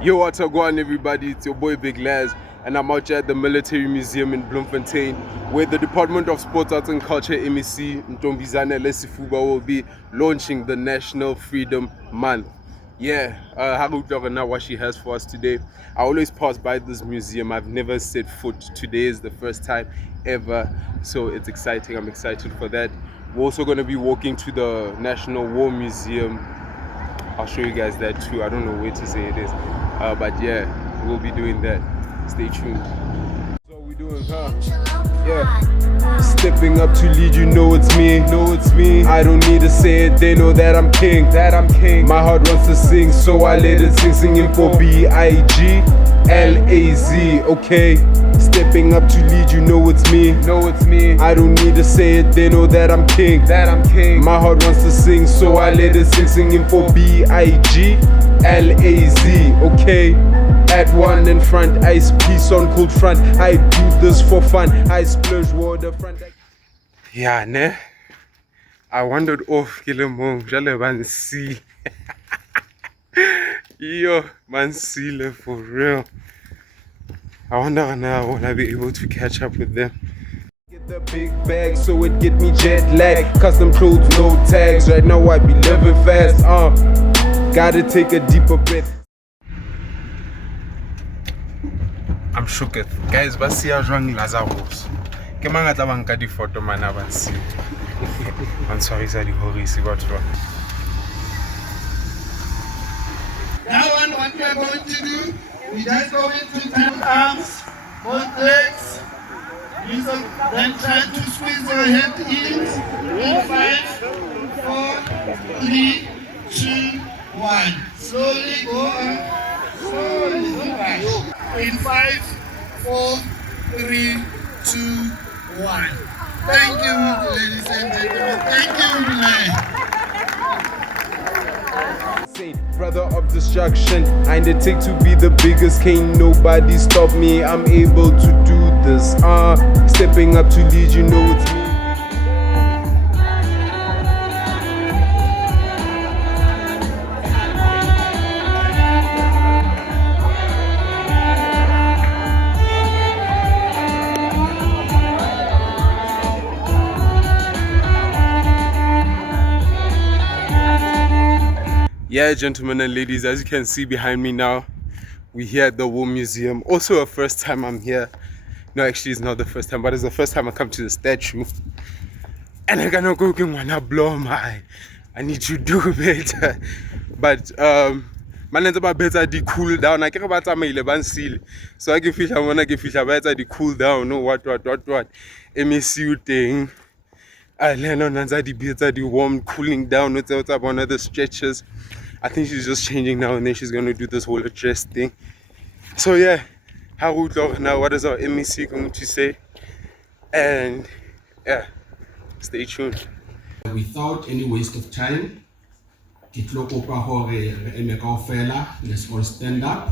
Yo, what's up, going everybody? It's your boy Big Laz, and I'm out here at the Military Museum in Bloemfontein, where the Department of Sports, Arts and Culture MEC Ntombizanele Sifuba will be launching the National Freedom Month. Yeah, now what she has for us today. I always pass by this museum. I've never set foot. Today is the first time ever, so it's exciting. I'm excited for that. We're also going to be walking to the National War Museum. I'll show you guys that too. I don't know where to say it is, but yeah, we'll be doing that. Stay tuned. So we doing, huh? Yeah. Stepping up to lead, you know it's me. Know it's me. I don't need to say it. They know that I'm king. That I'm king. My heart wants to sing, so I let it sing. Singing for BIGLAZ. Okay. Stepping up to lead, you know it's me. Know it's me. I don't need to say it. They know that I'm king. That I'm king. My heart wants to sing, so I let it sing. Singing for BIGLAZ. Okay. At one in front, ice peace on cold front. I do this for fun. I splurge water front. Yeah, ne. I wandered off Kilemong. Jale Mansi. Yo, Mansile for real. I wonder now will I be able to catch up with them. Get the big bag so it get me jet lag. Custom clothes, no tags. Right now I be living fast. Gotta take a deeper breath. I'm shook at guys, but see how strong Lazarus. Ke mangata ba nka di photo mana ba nsi. I'm sorry sa di horisi ba tlo. Now what we are going to do, we just going to turn arms, both legs, then try to squeeze your head in 5, 4, 3, 2, 1. Slowly go on, slowly, don't rush. In 5, 4, 3, 2, 1. Thank you, ladies and gentlemen. Thank you, Mulai. Brother of destruction, I undertake to be the biggest. Can't nobody stop me. I'm able to do this. Stepping up to lead, you know it's me. Yeah, gentlemen and ladies, as you can see behind me now, we're here at the War Museum. Also a first time I'm here. No, actually it's not the first time, but it's the first time I come to the statue. And I cannot go wanna blow my. I need to do better. But manenza ba better the cool down. I care about my seal. So I can feel I wanna give fish better the cool down. No what. MSU thing. I learn on the better the warm cooling down without one of the stretches. I think she's just changing now and then she's gonna do this whole address thing. So yeah, how would now what is our MEC going to say? And yeah, stay tuned. Without any waste of time, let's all stand up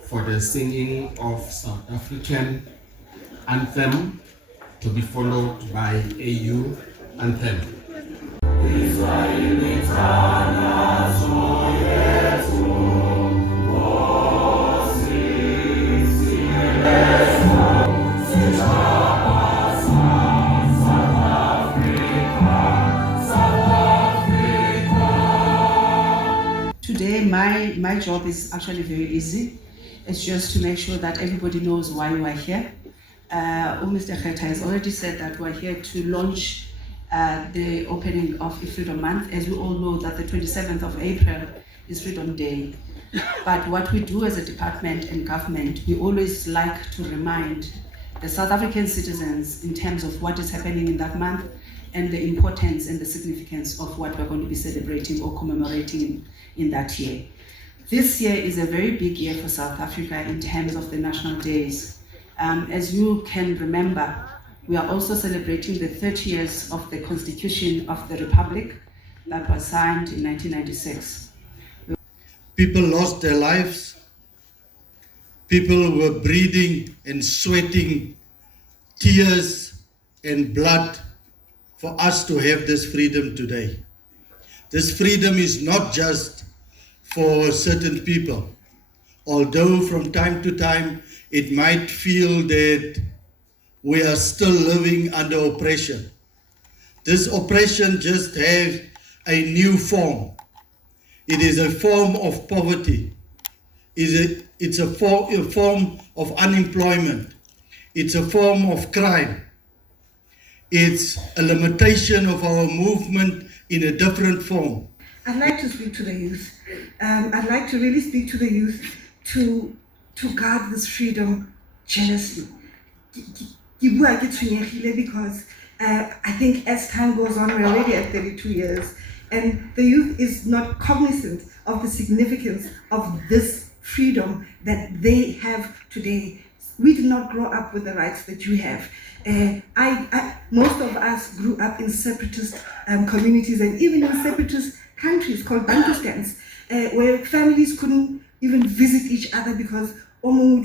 for the singing of South African anthem to be followed by AU anthem. Today, my job is actually very easy. It's just to make sure that everybody knows why we are here. Mr. Kheta has already said that we're here to launch the opening of the Freedom Month. As we all know that the 27th of April is Freedom Day. But what we do as a department and government, we always like to remind the South African citizens in terms of what is happening in that month and the importance and the significance of what we're going to be celebrating or commemorating in that year. This year is a very big year for South Africa in terms of the national days. As you can remember, we are also celebrating the 30 years of the Constitution of the Republic that was signed in 1996. People lost their lives. People were bleeding and sweating tears and blood for us to have this freedom today. This freedom is not just for certain people. although from time to time it might feel that we are still living under oppression. This oppression just has a new form. It is a form of poverty. It's a form of unemployment. It's a form of crime. It's a limitation of our movement in a different form. I'd like to speak to the youth. I'd like to really speak to the youth to guard this freedom jealously. Because I think as time goes on, we're already at 32 years, and the youth is not cognizant of the significance of this freedom that they have today. We did not grow up with the rights that you have. Most of us grew up in separatist communities and even in separatist countries called Bantustans, where families couldn't even visit each other because and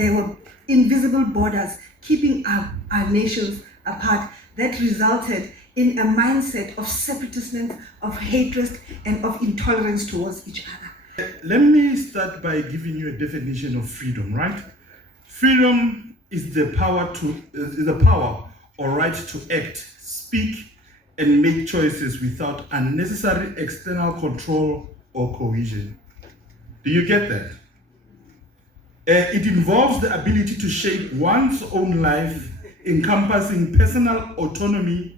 there were invisible borders keeping our nations apart. That resulted in a mindset of separatism, of hatred, and of intolerance towards each other. Let me start by giving you a definition of freedom, right? Freedom is the power or right to act, speak, and make choices without unnecessary external control or coercion. Do you get that? It involves the ability to shape one's own life, encompassing personal autonomy,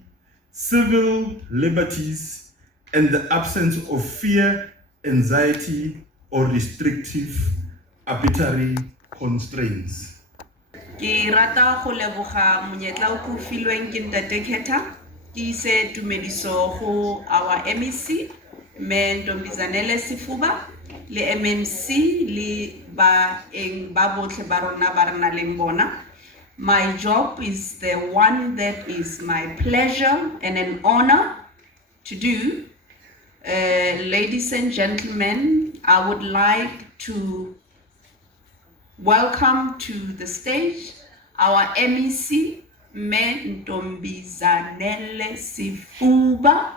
civil liberties, and the absence of fear, anxiety, or restrictive arbitrary constraints. Ke rata go leboga monyetla o ko filweng ke Ntate Khetha ke ise tumediso go our MEC MEC Ntombizanele Sifuba le MMC le baeng ba botlhe ba rona ba re nang le bona. My job is the one that is my pleasure and an honor to do. Ladies and gentlemen, I would like to welcome to the stage our MEC MEC Ntombizanele Sifuba.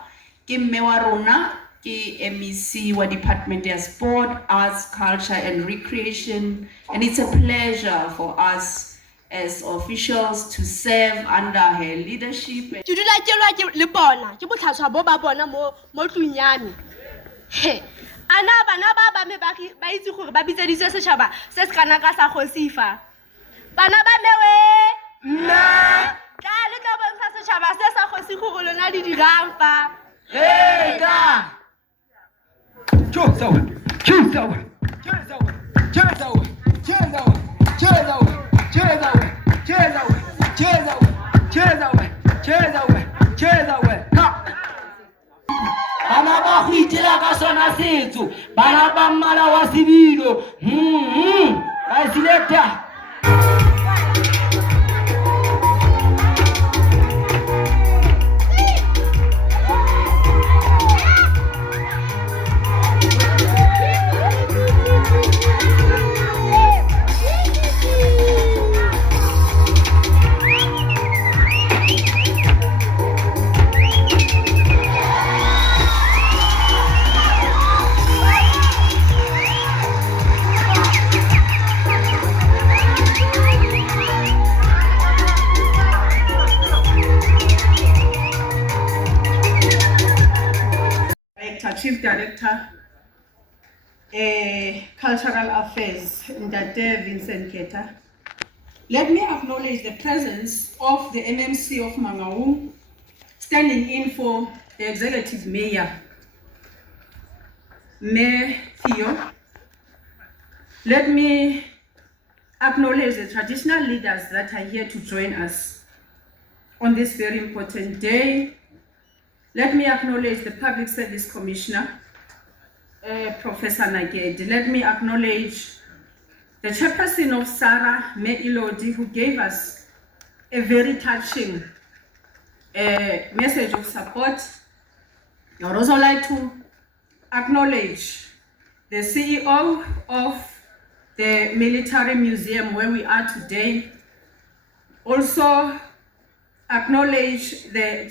Ke mme wa rona ke MEC wa Department of Sport, Arts, Culture and Recreation, and it's a pleasure for us as officials to serve under her leadership. Ke dula ke lwa ke le bona ke botlhatswa bo ba bona mo tlung ya me. Ana bana ba me ba itse gore ba bitseditse setšhaba se se kana ka sa Kgosifa. Bana ba me we nna ka le tla bontsha setšhaba se sa Kgosi gore lona di dirang fa. Ka Cheers over. Cheers over. Cheers over. Cheers over. Cheers over. Cheers over. Cheers over. Cheers over. Cheers over. Cheers over. Cheers over. Cheers over. Bana ba go itela ka sona setso, bana ba mmala wa sebilo. Ba selector. Chief Director, Cultural Affairs, Ntate Vincent Khetha. Let me acknowledge the presence of the MMC of Mangaung, standing in for the Executive Mayor, Mayor Theo. Let me acknowledge the traditional leaders that are here to join us on this very important day. Let me acknowledge the Public Service Commissioner, Professor Nagedi. Let me acknowledge the chairperson of SARA, Mayor Ilodi, who gave us a very touching message of support. I would also like to acknowledge the CEO of the Military Museum where we are today. Also acknowledge the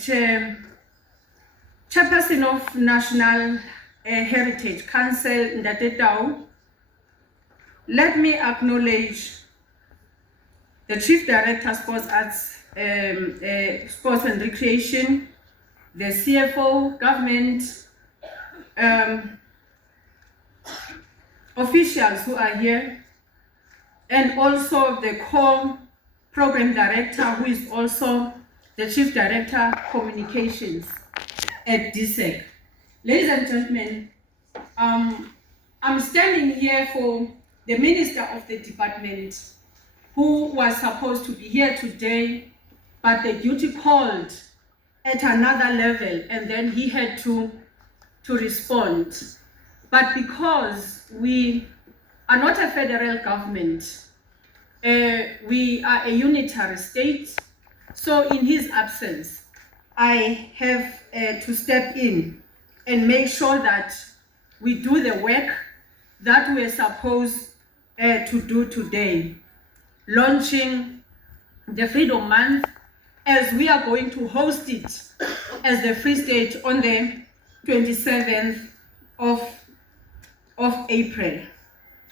chairperson of National Heritage Council, Ndate Tau, let me acknowledge the Chief Director, Sports Arts, Sports and Recreation, the CFO, government, officials who are here, and also the core program director, who is also the Chief Director, Communications at DSEC. Ladies and gentlemen, I'm standing here for the Minister of the Department, who was supposed to be here today, but the duty called at another level, and then he had to respond. But because we are not a federal government, we are a unitary state, so in his absence, I have to step in and make sure that we do the work that we're supposed to do today, launching the Freedom Month, as we are going to host it as the Free State on the 27th of April.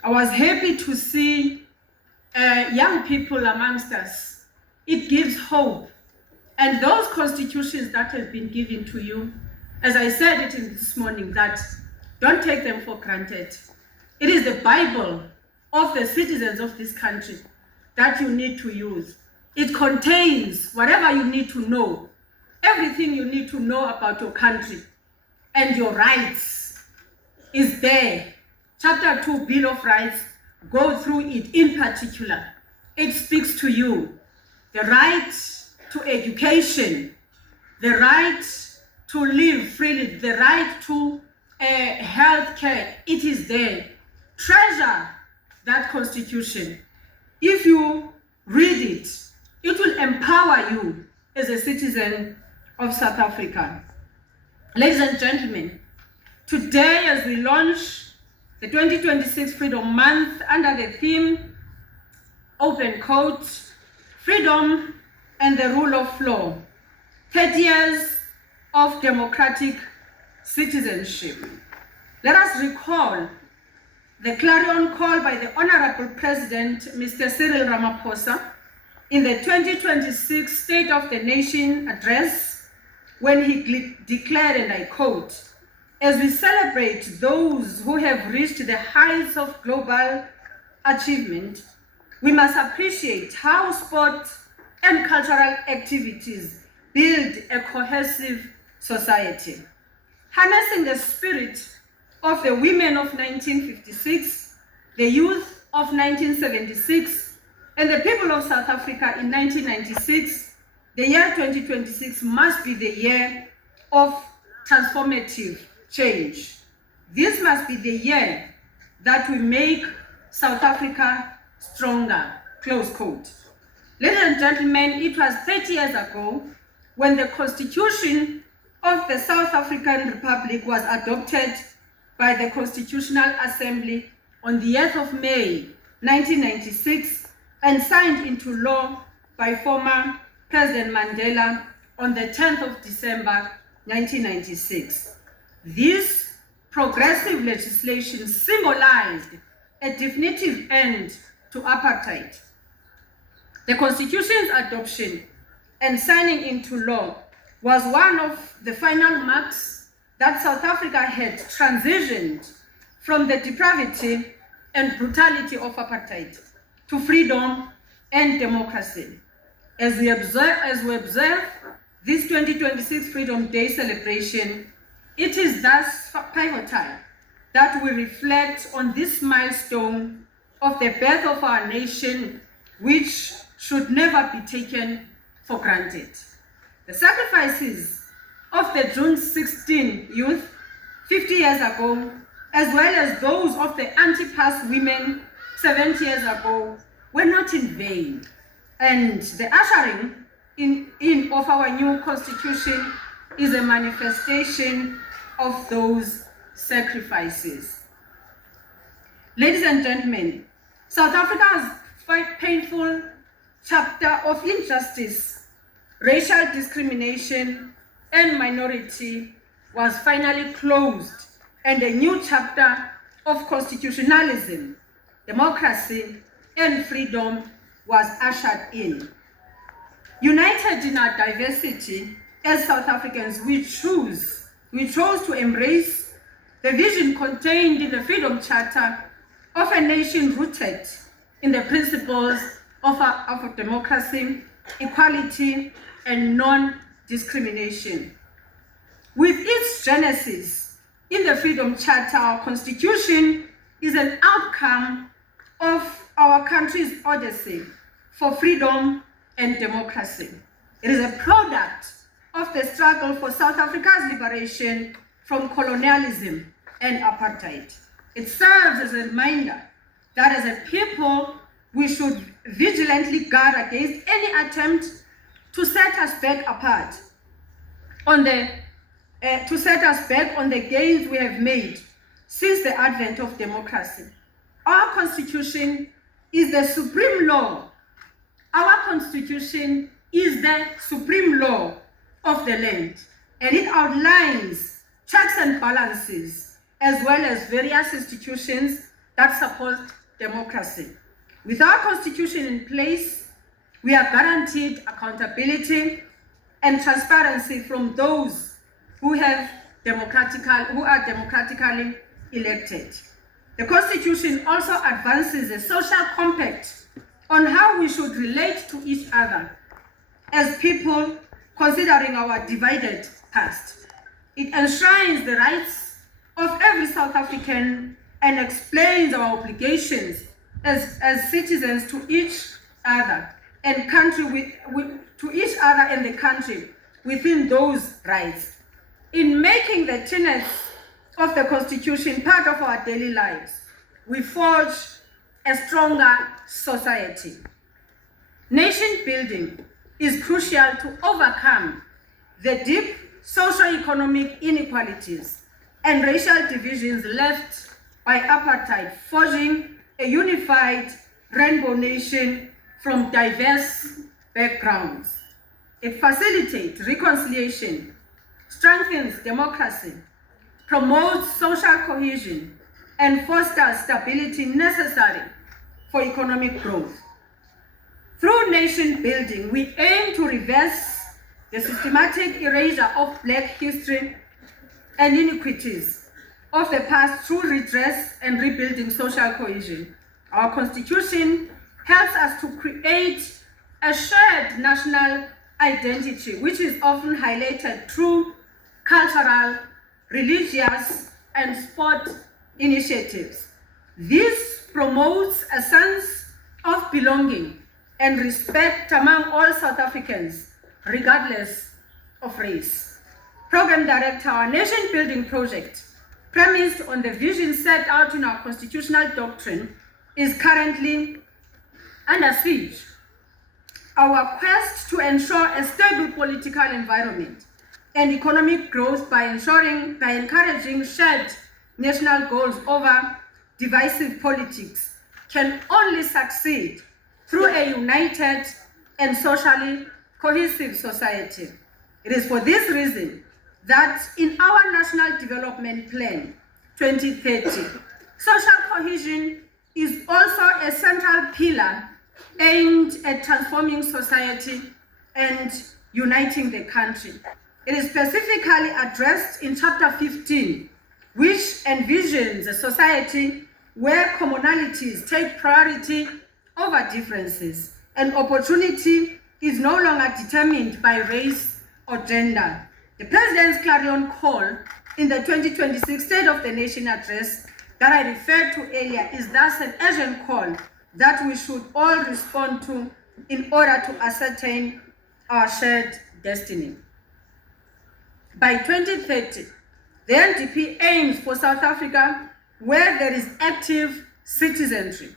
I was happy to see young people amongst us. It gives hope. And those constitutions that have been given to you, as I said it in this morning, that don't take them for granted. It is the Bible of the citizens of this country that you need to use. It contains whatever you need to know, everything you need to know about your country and your rights is there. Chapter 2, Bill of Rights, go through it in particular. It speaks to you. The right to education, the right to live freely, the right to health care, it is there. Treasure that constitution. If you read it, it will empower you as a citizen of South Africa. Ladies and gentlemen, today as we launch the 2026 Freedom Month under the theme, Open Court, Freedom and the Rule of Law, 30 years of democratic citizenship. Let us recall the clarion call by the Honorable President, Mr. Cyril Ramaphosa, in the 2026 State of the Nation address, when he declared, and I quote, "As we celebrate those who have reached the heights of global achievement, we must appreciate how sport and cultural activities build a cohesive society." Harnessing the spirit of the women of 1956, the youth of 1976, and the people of South Africa in 1996, the year 2026 must be the year of transformative change. This must be the year that we make South Africa stronger, close quote. Ladies and gentlemen, it was 30 years ago when the Constitution of the South African Republic was adopted by the Constitutional Assembly on the 8th of May 1996 and signed into law by former President Mandela on the 10th of December 1996. This progressive legislation symbolized a definitive end to apartheid. The Constitution's adoption and signing into law was one of the final marks that South Africa had transitioned from the depravity and brutality of apartheid to freedom and democracy. As we observe this 2026 Freedom Day celebration, it is thus pivotal that we reflect on this milestone of the birth of our nation, which should never be taken for granted. The sacrifices of the June 16 youth 50 years ago, as well as those of the anti-pass women 70 years ago, were not in vain. And the ushering in of our new constitution is a manifestation of those sacrifices. Ladies and gentlemen, South Africa's painful chapter of injustice, racial discrimination, and minority was finally closed and a new chapter of constitutionalism, democracy, and freedom was ushered in. United in our diversity, as South Africans, we chose to embrace the vision contained in the Freedom Charter of a nation rooted in the principles of democracy, equality, and non-discrimination. With its genesis in the Freedom Charter, our Constitution is an outcome of our country's odyssey for freedom and democracy. It is a product of the struggle for South Africa's liberation from colonialism and apartheid. It serves as a reminder that as a people, we should vigilantly guard against any attempt to set us back on the gains we have made since the advent of democracy. Our Constitution is the supreme law. Our Constitution is the supreme law of the land, and it outlines checks and balances as well as various institutions that support democracy. With our Constitution in place, we are guaranteed accountability and transparency from those who are democratically elected. The Constitution also advances a social compact on how we should relate to each other as people, considering our divided past. It enshrines the rights of every South African and explains our obligations as citizens to each other and to each other and the country within those rights. In making the tenets of the Constitution part of our daily lives, we forge a stronger society. Nation building is crucial to overcome the deep socio-economic inequalities and racial divisions left by apartheid, forging a unified rainbow nation from diverse backgrounds. It facilitates reconciliation, strengthens democracy, promotes social cohesion, and fosters stability necessary for economic growth. Through nation building, we aim to reverse the systematic erasure of Black history and inequities of the past through redress and rebuilding social cohesion. Our Constitution helps us to create a shared national identity, which is often highlighted through cultural, religious, and sport initiatives. This promotes a sense of belonging and respect among all South Africans, regardless of race. Program Director, our nation building project, premised on the vision set out in our constitutional doctrine, is currently under siege. Our quest to ensure a stable political environment and economic growth by encouraging shared national goals over divisive politics can only succeed through a united and socially cohesive society. It is for this reason that in our National Development Plan 2030, social cohesion is also a central pillar aimed at transforming society and uniting the country. It is specifically addressed in Chapter 15, which envisions a society where commonalities take priority over differences, and opportunity is no longer determined by race or gender. The President's clarion call in the 2026 State of the Nation address that I referred to earlier is thus an urgent call that we should all respond to in order to ascertain our shared destiny. By 2030, the NDP aims for South Africa where there is active citizenry.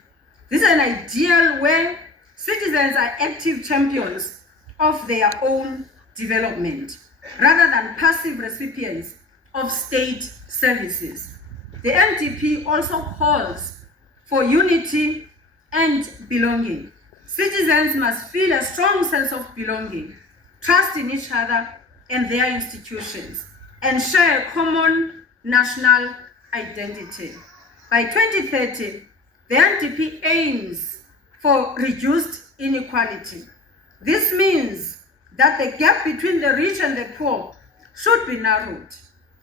This is an ideal where citizens are active champions of their own development, rather than passive recipients of state services. The NDP also calls for unity and belonging. Citizens must feel a strong sense of belonging, trust in each other and their institutions, and share a common national identity. By 2030, the NDP aims for reduced inequality. This means that the gap between the rich and the poor should be narrowed.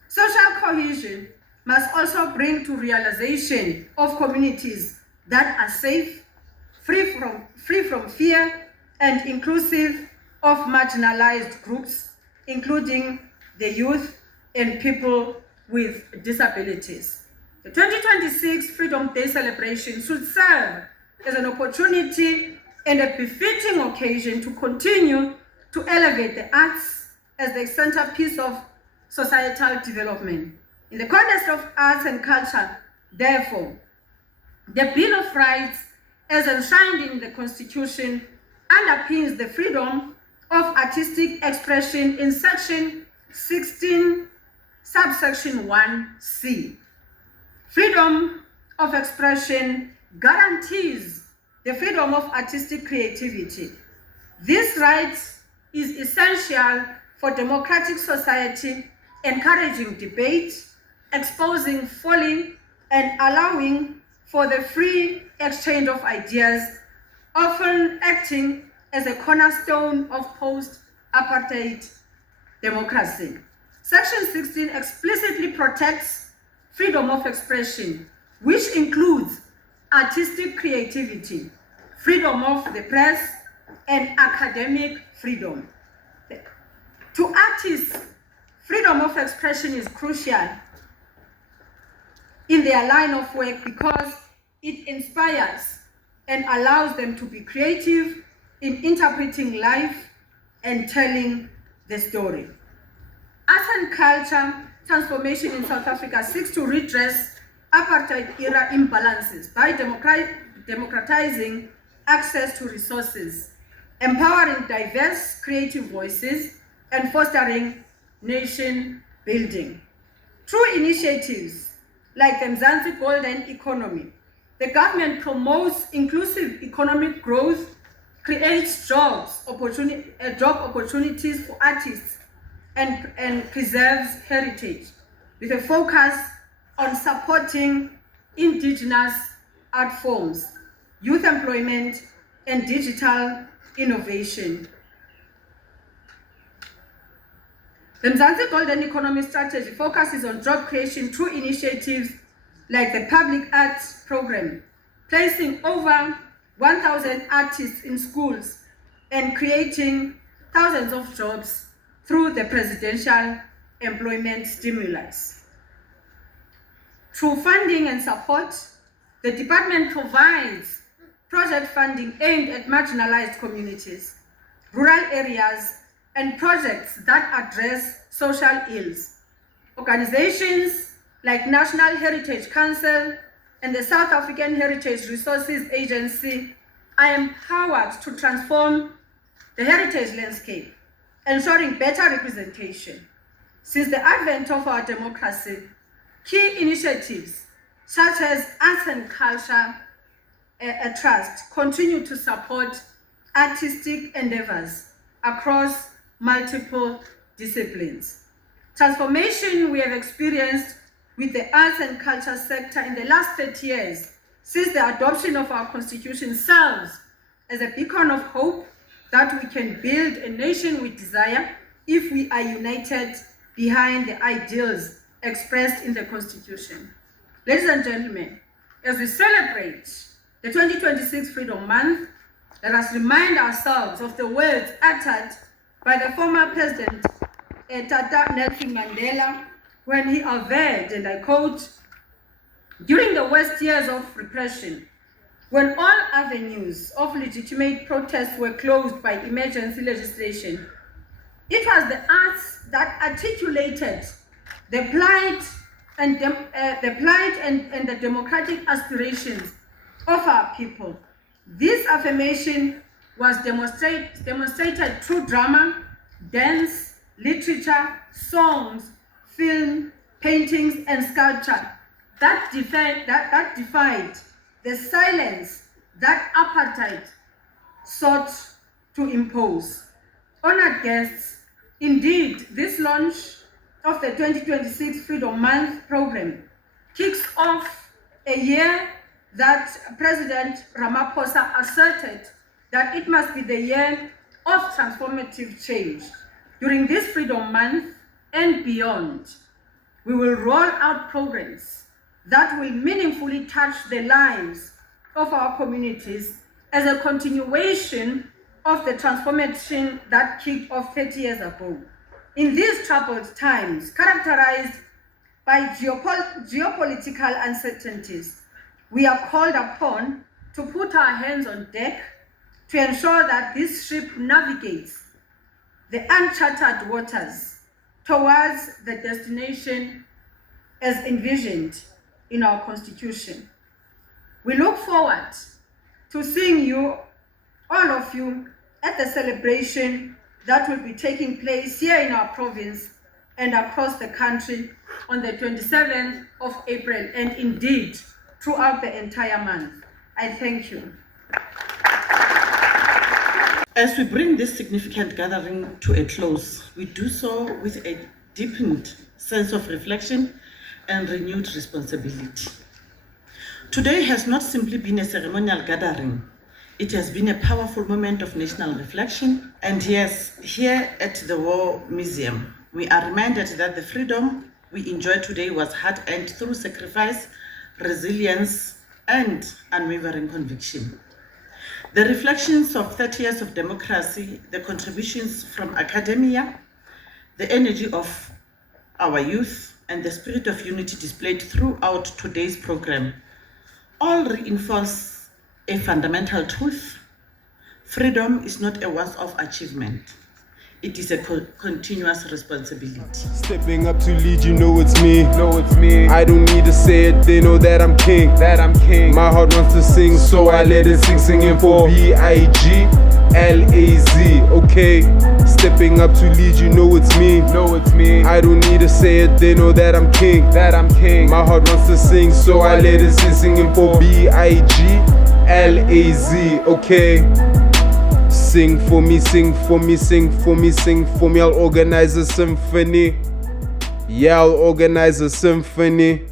Social cohesion must also bring to realization of communities that are safe, free from fear, and inclusive of marginalized groups, including the youth and people with disabilities. The 2026 Freedom Day celebration should serve as an opportunity and a befitting occasion to continue to elevate the arts as the centerpiece of societal development. In the context of arts and culture, therefore, the Bill of Rights, as enshrined in the Constitution, underpins the freedom of artistic expression in Section 16, subsection 1C. Freedom of expression guarantees the freedom of artistic creativity. This right is essential for democratic society, encouraging debate, exposing folly, and allowing for the free exchange of ideas, often acting as a cornerstone of post-apartheid democracy. Section 16 explicitly protects freedom of expression, which includes artistic creativity, freedom of the press, and academic freedom. To artists, freedom of expression is crucial in their line of work because it inspires and allows them to be creative in interpreting life and telling the story. Arts and culture transformation in South Africa seeks to redress apartheid-era imbalances by democratizing access to resources, empowering diverse creative voices, and fostering nation building. Through initiatives like the Mzansi Golden Economy, the government promotes inclusive economic growth, creates job opportunities for artists, and preserves heritage, with a focus on supporting indigenous art forms, youth employment, and digital innovation. The Mzansi Golden Economy Strategy focuses on job creation through initiatives like the Public Arts Program, placing over 1,000 artists in schools and creating thousands of jobs through the Presidential Employment Stimulus. Through funding and support, the department provides project funding aimed at marginalized communities, rural areas, and projects that address social ills. Organizations like National Heritage Council and the South African Heritage Resources Agency are empowered to transform the heritage landscape, ensuring better representation. Since the advent of our democracy, key initiatives such as Arts and Culture Trust continue to support artistic endeavors across multiple disciplines. Transformation we have experienced with the arts and culture sector in the last 30 years since the adoption of our constitution serves as a beacon of hope that we can build a nation with desire if we are united behind the ideals expressed in the Constitution. Ladies and gentlemen, as we celebrate the 2026 Freedom Month, let us remind ourselves of the words uttered by the former President Tata Nelson Mandela when he averred, and I quote, "During the worst years of repression, when all avenues of legitimate protest were closed by emergency legislation, it was the arts that articulated the plight and the democratic aspirations of our people. This affirmation was demonstrated through drama, dance, literature, songs, film, paintings, and sculpture that defied the silence that apartheid sought to impose." Honored guests, indeed, this launch of the 2026 Freedom Month program kicks off a year that President Ramaphosa asserted that it must be the year of transformative change. During this Freedom Month and beyond, we will roll out programs that will meaningfully touch the lives of our communities as a continuation of the transformation that kicked off 30 years ago. In these troubled times, characterized by geopolitical uncertainties, we are called upon to put our hands on deck to ensure that this ship navigates the uncharted waters towards the destination as envisioned in our Constitution. We look forward to seeing you, all of you, at the celebration that will be taking place here in our province and across the country on the 27th of April, and indeed throughout the entire month. I thank you. As we bring this significant gathering to a close, we do so with a deepened sense of reflection and renewed responsibility. Today has not simply been a ceremonial gathering. It has been a powerful moment of national reflection. And yes, here at the War Museum, we are reminded that the freedom we enjoy today was hard-earned through sacrifice, resilience, and unwavering conviction. The reflections of 30 years of democracy, the contributions from academia, the energy of our youth, and the spirit of unity displayed throughout today's program all reinforce a fundamental truth. Freedom is not a once-off achievement. It is a continuous responsibility. Stepping up to lead, you know it's me. I don't need to say it, they know that I'm king. My heart wants to sing, so I let it sing. Singing for BIGLAZ, okay. Stepping up to lead, you know it's me. I don't need to say it, they know that I'm king. My heart wants to sing, so I let it sing. Singing for BIGLAZ, okay. Sing for me, sing for me, sing for me, sing for me. I'll organize a symphony. Yeah, I'll organize a symphony.